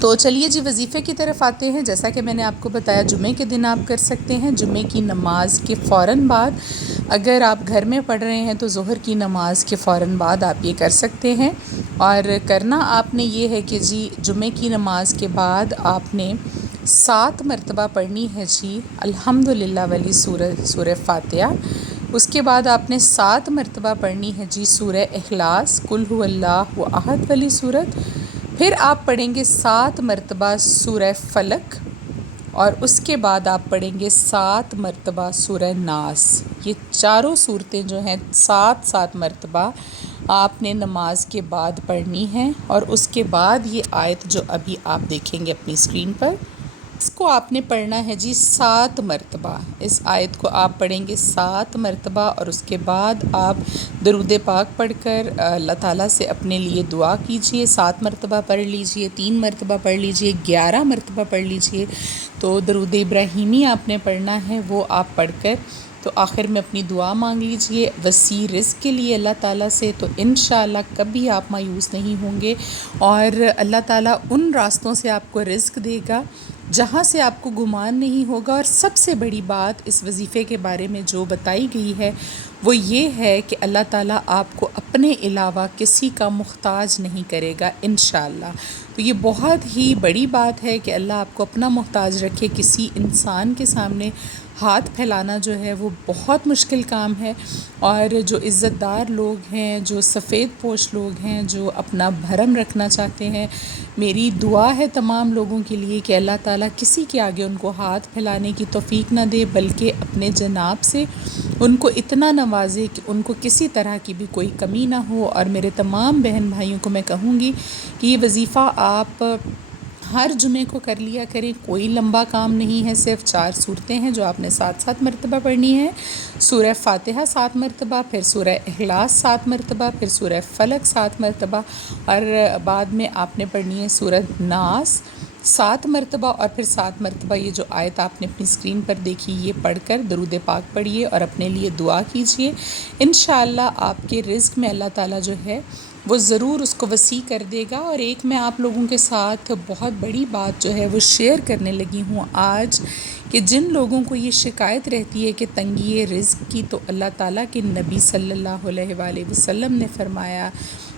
تو چلیے جی وظیفے کی طرف آتے ہیں. جیسا کہ میں نے آپ کو بتایا جمعے کے دن آپ کر سکتے ہیں. جمعے کی نماز کے فوراً بعد اگر آپ گھر میں پڑھ رہے ہیں تو ظہر کی نماز کے فوراً بعد آپ یہ کر سکتے ہیں. اور کرنا آپ نے یہ ہے کہ جی جمعے کی نماز کے بعد آپ نے 7 مرتبہ پڑھنی ہے جی الحمدللہ والی سورہ فاتحہ. اس کے بعد آپ نے 7 مرتبہ پڑھنی ہے جی سورہ اخلاص قل هو اللہ احد والی صورت. پھر آپ پڑھیں گے 7 مرتبہ سورہ فلق اور اس کے بعد آپ پڑھیں گے 7 مرتبہ سورہ ناس. یہ چاروں صورتیں جو ہیں 7 مرتبہ آپ نے نماز کے بعد پڑھنی ہیں. اور اس کے بعد یہ آیت جو ابھی آپ دیکھیں گے اپنی اسکرین پر اس کو آپ نے پڑھنا ہے جی 7 مرتبہ. اس آیت کو آپ پڑھیں گے 7 مرتبہ اور اس کے بعد آپ درود پاک پڑھ کر اللہ تعالیٰ سے اپنے لیے دعا کیجئے. 7 مرتبہ پڑھ لیجئے، 3 مرتبہ پڑھ لیجئے، 11 مرتبہ پڑھ لیجئے. تو درود ابراہیمی آپ نے پڑھنا ہے، وہ آپ پڑھ کر تو آخر میں اپنی دعا مانگ لیجئے وسیع رزق کے لیے اللہ تعالیٰ سے. تو انشاءاللہ کبھی آپ مایوس نہیں ہوں گے اور اللہ تعالیٰ ان راستوں سے آپ کو رزق دے گا جہاں سے آپ کو گمان نہیں ہوگا. اور سب سے بڑی بات اس وظیفے کے بارے میں جو بتائی گئی ہے وہ یہ ہے کہ اللہ تعالیٰ آپ کو اپنے علاوہ کسی کا محتاج نہیں کرے گا انشاءاللہ. تو یہ بہت ہی بڑی بات ہے کہ اللہ آپ کو اپنا محتاج رکھے. کسی انسان کے سامنے ہاتھ پھیلانا جو ہے وہ بہت مشکل کام ہے. اور جو عزت دار لوگ ہیں، جو سفید پوش لوگ ہیں، جو اپنا بھرم رکھنا چاہتے ہیں، میری دعا ہے تمام لوگوں کے لیے کہ اللہ تعالیٰ کسی کے آگے ان کو ہاتھ پھیلانے کی توفیق نہ دے، بلکہ اپنے جناب سے ان کو اتنا نوازے کہ ان کو کسی طرح کی بھی کوئی کمی نہ ہو. اور میرے تمام بہن بھائیوں کو میں کہوں گی کہ یہ وظیفہ آپ ہر جمعے کو کر لیا کریں. کوئی لمبا کام نہیں ہے، صرف 4 صورتیں ہیں جو آپ نے 7 مرتبہ پڑھنی ہے. سورہ فاتحہ 7 مرتبہ، پھر سورہ اخلاص 7 مرتبہ، پھر سورہ فلق 7 مرتبہ اور بعد میں آپ نے پڑھنی ہے سورہ ناس 7 مرتبہ. اور پھر 7 مرتبہ یہ جو آیت آپ نے اپنی اسکرین پر دیکھی یہ پڑھ کر درود پاک پڑھیے اور اپنے لیے دعا کیجئے. انشاءاللہ آپ کے رزق میں اللہ تعالیٰ جو ہے وہ ضرور اس کو وسیع کر دے گا. اور ایک میں آپ لوگوں کے ساتھ بہت بڑی بات جو ہے وہ شیئر کرنے لگی ہوں آج کہ جن لوگوں کو یہ شکایت رہتی ہے کہ تنگی رزق کی، تو اللہ تعالیٰ کے نبی صلی اللہ علیہ وآلہ وسلم نے فرمایا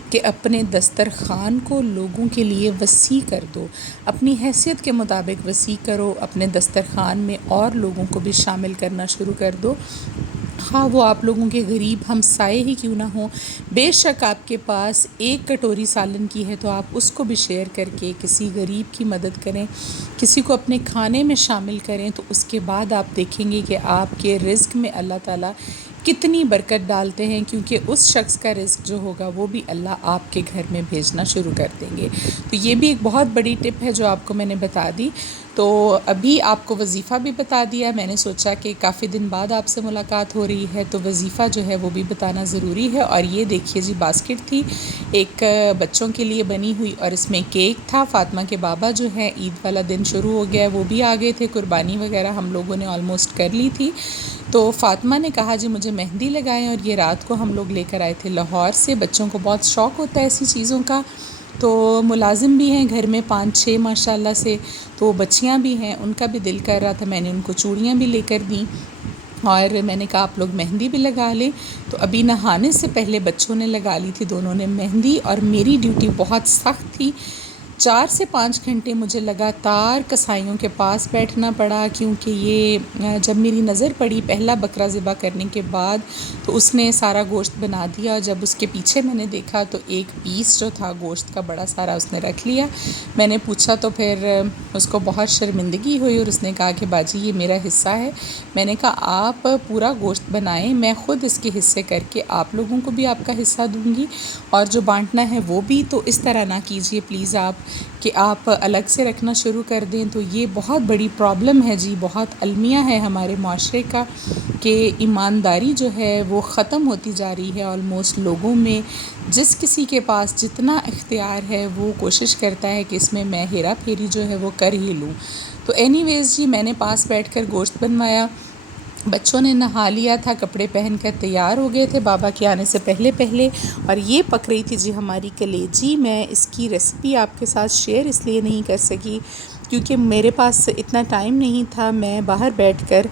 کہ اپنے دسترخوان کو لوگوں کے لیے وسیع کر دو، اپنی حیثیت کے مطابق وسیع کرو، اپنے دسترخوان میں اور لوگوں کو بھی شامل کرنا شروع کر دو، ہاں وہ آپ لوگوں کے غریب ہمسائے ہی کیوں نہ ہوں. بے شک آپ کے پاس 1 کٹوری سالن کی ہے تو آپ اس کو بھی شیئر کر کے کسی غریب کی مدد کریں، کسی کو اپنے کھانے میں شامل کریں. تو اس کے بعد آپ دیکھیں گے کہ آپ کے رزق میں اللہ تعالیٰ کتنی برکت ڈالتے ہیں، کیونکہ اس شخص کا رزق جو ہوگا وہ بھی اللہ آپ کے گھر میں بھیجنا شروع کر دیں گے. تو یہ بھی ایک بہت بڑی ٹپ ہے جو آپ کو میں نے بتا دی. تو ابھی آپ کو وظیفہ بھی بتا دیا. میں نے سوچا کہ کافی دن بعد آپ سے ملاقات ہو رہی ہے تو وظیفہ جو ہے وہ بھی بتانا ضروری ہے. اور یہ دیکھیے جی باسکٹ تھی ایک بچوں کے لیے بنی ہوئی اور اس میں کیک تھا. فاطمہ کے بابا جو ہے عید والا دن شروع ہو گیا، وہ بھی آ گئے تھے. قربانی وغیرہ ہم لوگوں نے آلموسٹ کر لی تھی. تو فاطمہ نے کہا جی مجھے مہندی لگائیں، اور یہ رات کو ہم لوگ لے کر آئے تھے لاہور سے. بچوں کو بہت شوق ہوتا ہے ایسی چیزوں کا، تو ملازم بھی ہیں گھر میں 5-6 ماشاء اللہ سے، تو بچیاں بھی ہیں، ان کا بھی دل کر رہا تھا. میں نے ان کو چوڑیاں بھی لے کر دیں اور میں نے کہا آپ لوگ مہندی بھی لگا لیں. تو ابھی نہانے سے پہلے بچوں نے لگا لی تھی دونوں نے مہندی، اور میری ڈیوٹی بہت سخت تھی. 4 سے 5 گھنٹے مجھے لگاتار کسائیوں کے پاس بیٹھنا پڑا، کیونکہ یہ جب میری نظر پڑی پہلا بکرا ذبح کرنے کے بعد تو اس نے سارا گوشت بنا دیا. جب اس کے پیچھے میں نے دیکھا تو ایک پیس جو تھا گوشت کا بڑا سارا اس نے رکھ لیا. میں نے پوچھا تو پھر اس کو بہت شرمندگی ہوئی اور اس نے کہا کہ باجی یہ میرا حصہ ہے. میں نے کہا آپ پورا گوشت بنائیں، میں خود اس کے حصے کر کے آپ لوگوں کو بھی آپ کا حصہ دوں گی، اور جو بانٹنا ہے وہ بھی. تو اس طرح نہ کیجئے پلیز آپ کہ آپ الگ سے رکھنا شروع کر دیں. تو یہ بہت بڑی پرابلم ہے جی، بہت المیہ ہے ہمارے معاشرے کا کہ ایمانداری جو ہے وہ ختم ہوتی جا رہی ہے آلموسٹ لوگوں میں. جس کسی کے پاس جتنا اختیار ہے وہ کوشش کرتا ہے کہ اس میں ہیرا پھیری جو ہے وہ کر ہی لوں. تو اینی ویز جی میں نے پاس بیٹھ کر گوشت بنوایا بچوں نے نہا لیا تھا، کپڑے پہن کر تیار ہو گئے تھے بابا کے آنے سے پہلے پہلے، اور یہ پک رہی تھی جی ہماری کلیجی۔ میں اس کی ریسپی آپ کے ساتھ شیئر اس لیے نہیں کر سکی کیونکہ میرے پاس اتنا ٹائم نہیں تھا۔ میں باہر بیٹھ کر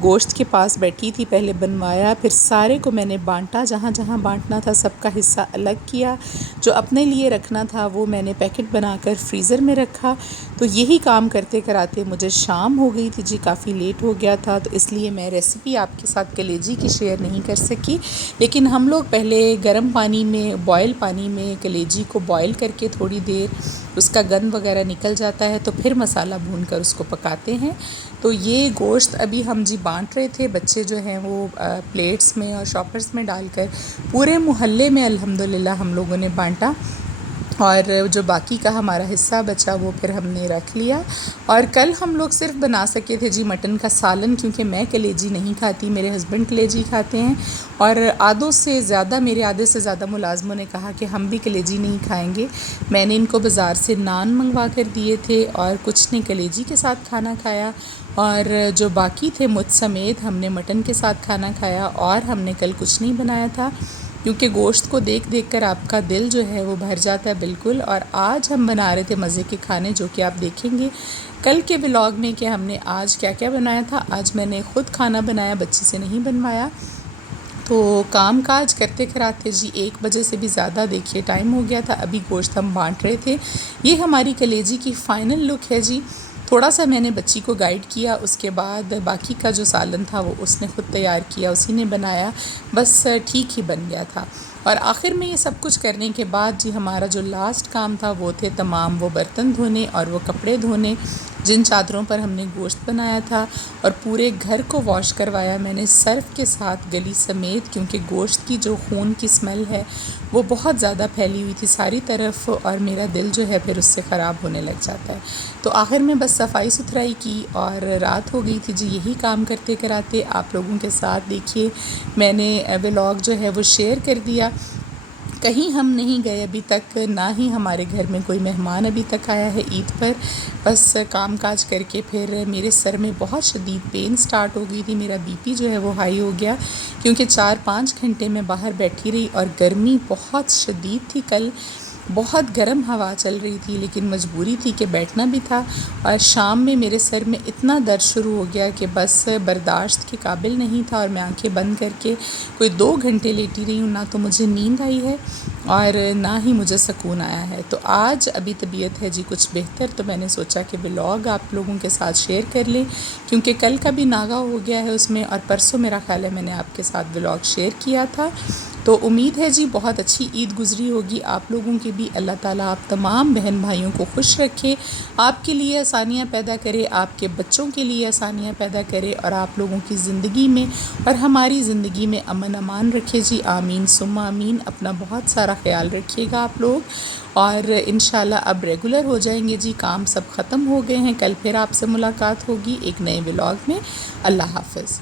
گوشت کے پاس بیٹھی تھی، پہلے بنوایا، پھر سارے کو میں نے بانٹا، جہاں جہاں بانٹنا تھا سب کا حصہ الگ کیا، جو اپنے لیے رکھنا تھا وہ میں نے پیکٹ بنا کر فریزر میں رکھا۔ تو یہی کام کرتے کراتے مجھے شام ہو گئی تھی جی، کافی لیٹ ہو گیا تھا، تو اس لیے میں ریسپی آپ کے ساتھ کلیجی کی شیئر نہیں کر سکی۔ لیکن ہم لوگ پہلے گرم پانی میں، بوائل پانی میں کلیجی کو بوائل کر کے تھوڑی دیر اس کا گند وغیرہ نکل جاتا ہے تو پھر مسالہ بھون کر اس کو پکاتے ہیں۔ تو یہ گوشت ابھی ہم جی بانٹ رہے تھے، بچے جو ہیں وہ پلیٹس میں اور شاپرز میں ڈال کر پورے محلے میں الحمدللہ ہم لوگوں نے بانٹا، اور جو باقی کا ہمارا حصہ بچا وہ پھر ہم نے رکھ لیا۔ اور کل ہم لوگ صرف بنا سکے تھے جی مٹن کا سالن، کیونکہ میں کلیجی نہیں کھاتی، میرے ہسبینڈ کلیجی کھاتے ہیں، اور میرے آدھے سے زیادہ ملازموں نے کہا کہ ہم بھی کلیجی نہیں کھائیں گے۔ میں نے ان کو بازار سے نان منگوا کر دیے تھے، اور کچھ نے کلیجی کے ساتھ کھانا کھایا، اور جو باقی تھے مجھ سمیت ہم نے مٹن کے ساتھ کھانا کھایا، اور ہم نے کل کچھ نہیں بنایا تھا کیونکہ گوشت کو دیکھ دیکھ کر آپ کا دل جو ہے وہ بھر جاتا ہے بالکل۔ اور آج ہم بنا رہے تھے مزے کے کھانے، جو کہ آپ دیکھیں گے کل کے ولاگ میں کہ ہم نے آج کیا کیا بنایا تھا۔ آج میں نے خود کھانا بنایا، بچی سے نہیں بنوایا۔ تو کام کاج کرتے کراتے جی 1 بجے سے بھی زیادہ دیکھیے ٹائم ہو گیا تھا، ابھی گوشت ہم بانٹ رہے تھے۔ یہ ہماری کلیجی کی فائنل لک ہے جی۔ تھوڑا سا میں نے بچی کو گائیڈ کیا، اس کے بعد باقی کا جو سالن تھا وہ اس نے خود تیار کیا، اسی نے بنایا، بس ٹھیک ہی بن گیا تھا۔ اور آخر میں یہ سب کچھ کرنے کے بعد جی ہمارا جو لاسٹ کام تھا وہ تھے تمام وہ برتن دھونے اور وہ کپڑے دھونے جن چادروں پر ہم نے گوشت بنایا تھا، اور پورے گھر کو واش کروایا میں نے سرف کے ساتھ گلی سمیت، کیونکہ گوشت کی جو خون کی سمیل ہے وہ بہت زیادہ پھیلی ہوئی تھی ساری طرف، اور میرا دل جو ہے پھر اس سے خراب ہونے لگ جاتا ہے۔ تو آخر میں بس صفائی ستھرائی کی اور رات ہو گئی تھی جی، یہی کام کرتے کراتے آپ لوگوں کے ساتھ دیکھیے میں نے ولاگ جو ہے وہ شیئر کر دیا۔ کہیں ہم نہیں گئے ابھی تک، نہ ہی ہمارے گھر میں کوئی مہمان ابھی تک آیا ہے عید پر، بس کام کاج کر کے پھر میرے سر میں بہت شدید پین سٹارٹ ہو گئی تھی، میرا بی پی جو ہے وہ ہائی ہو گیا، کیونکہ 4-5 گھنٹے میں باہر بیٹھی رہی، اور گرمی بہت شدید تھی، کل بہت گرم ہوا چل رہی تھی، لیکن مجبوری تھی کہ بیٹھنا بھی تھا۔ اور شام میں میرے سر میں اتنا درد شروع ہو گیا کہ بس برداشت کے قابل نہیں تھا، اور میں آنکھیں بند کر کے کوئی 2 گھنٹے لیٹی رہی ہوں، نہ تو مجھے نیند آئی ہے اور نہ ہی مجھے سکون آیا ہے۔ تو آج ابھی طبیعت ہے جی کچھ بہتر، تو میں نے سوچا کہ ولاگ آپ لوگوں کے ساتھ شیئر کر لیں، کیونکہ کل کا بھی ناغہ ہو گیا ہے اس میں، اور پرسوں میرا خیال ہے میں نے آپ کے ساتھ ولاگ شیئر کیا تھا۔ تو امید ہے جی بہت اچھی عید گزری ہوگی آپ لوگوں کی بھی۔ اللہ تعالیٰ آپ تمام بہن بھائیوں کو خوش رکھے، آپ کے لیے آسانیاں پیدا کرے، آپ کے بچوں کے لیے آسانیاں پیدا کرے، اور آپ لوگوں کی زندگی میں اور ہماری زندگی میں امن امان رکھے جی، آمین ثم آمین۔ اپنا بہت سارا خیال رکھیے گا آپ لوگ، اور انشاءاللہ اب ریگولر ہو جائیں گے جی، کام سب ختم ہو گئے ہیں، کل پھر آپ سے ملاقات ہوگی ایک نئے ولاگ میں۔ اللہ حافظ۔